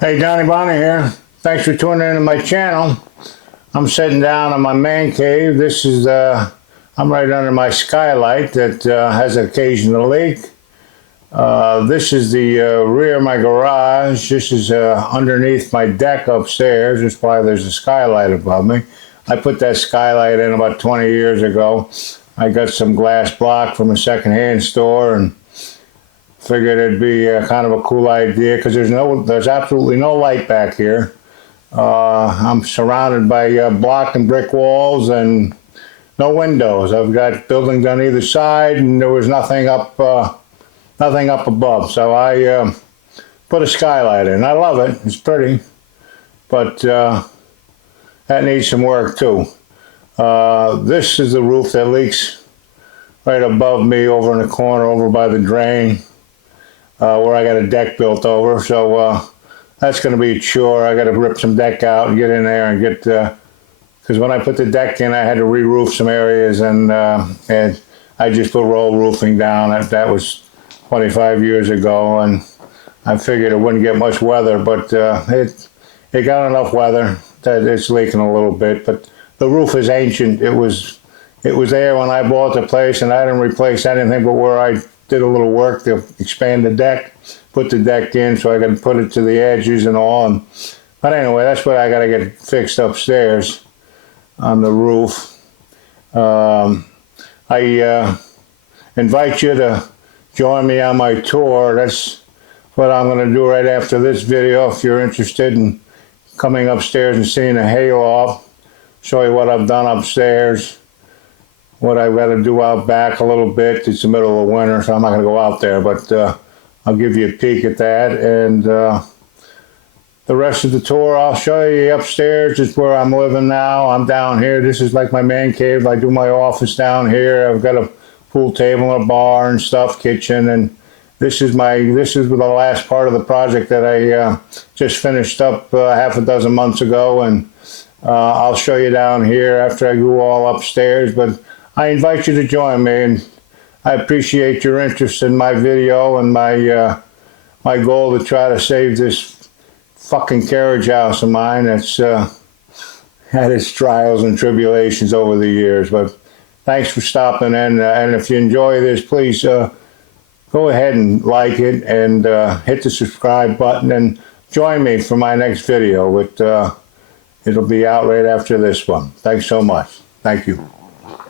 Hey, Donnie here. Thanks for tuning into my channel. I'm sitting down in my man cave. This is, I'm right under my skylight that has an occasional leak. This is the rear of my garage. This is underneath my deck upstairs. That's why there's a skylight above me. I put that skylight in about 20 years ago. I got some glass block from a secondhand store and figured it'd be kind of a cool idea because there's absolutely no light back here. I'm surrounded by block and brick walls and no windows. I've got buildings on either side, and there was nothing up above. So I put a skylight in. I love it. It's pretty, but that needs some work too. This is the roof that leaks right above me, over in the corner, over by the drain. Where I got a deck built over, so that's going to be a chore. I got to rip some deck out and get in there and get, because when I put the deck in, I had to re-roof some areas, and I just put roll roofing down. That was 25 years ago, and I figured it wouldn't get much weather, but it got enough weather that it's leaking a little bit. But the roof is ancient. It was there when I bought the place, and I didn't replace anything but where I did a little work to expand the deck, put the deck in so I could put it to the edges and all. But anyway, that's what I got to get fixed upstairs on the roof. I invite you to join me on my tour. That's what I'm going to do right after this video. If you're interested in coming upstairs and seeing the hayloft, show you what I've done upstairs, what I've got to do out back a little bit. It's the middle of winter, so I'm not going to go out there, but I'll give you a peek at that. And the rest of the tour, I'll show you upstairs. It's where I'm living now. I'm down here. This is like my man cave. I do my office down here. I've got a pool table and a bar and stuff, kitchen, and this is the last part of the project that I just finished up half a dozen months ago, and I'll show you down here after I go all upstairs. But I invite you to join me, and I appreciate your interest in my video and my goal to try to save this fucking carriage house of mine that's had its trials and tribulations over the years. But thanks for stopping in, and if you enjoy this, please go ahead and like it and hit the subscribe button and join me for my next video. It'll be out right after this one. Thanks so much. Thank you.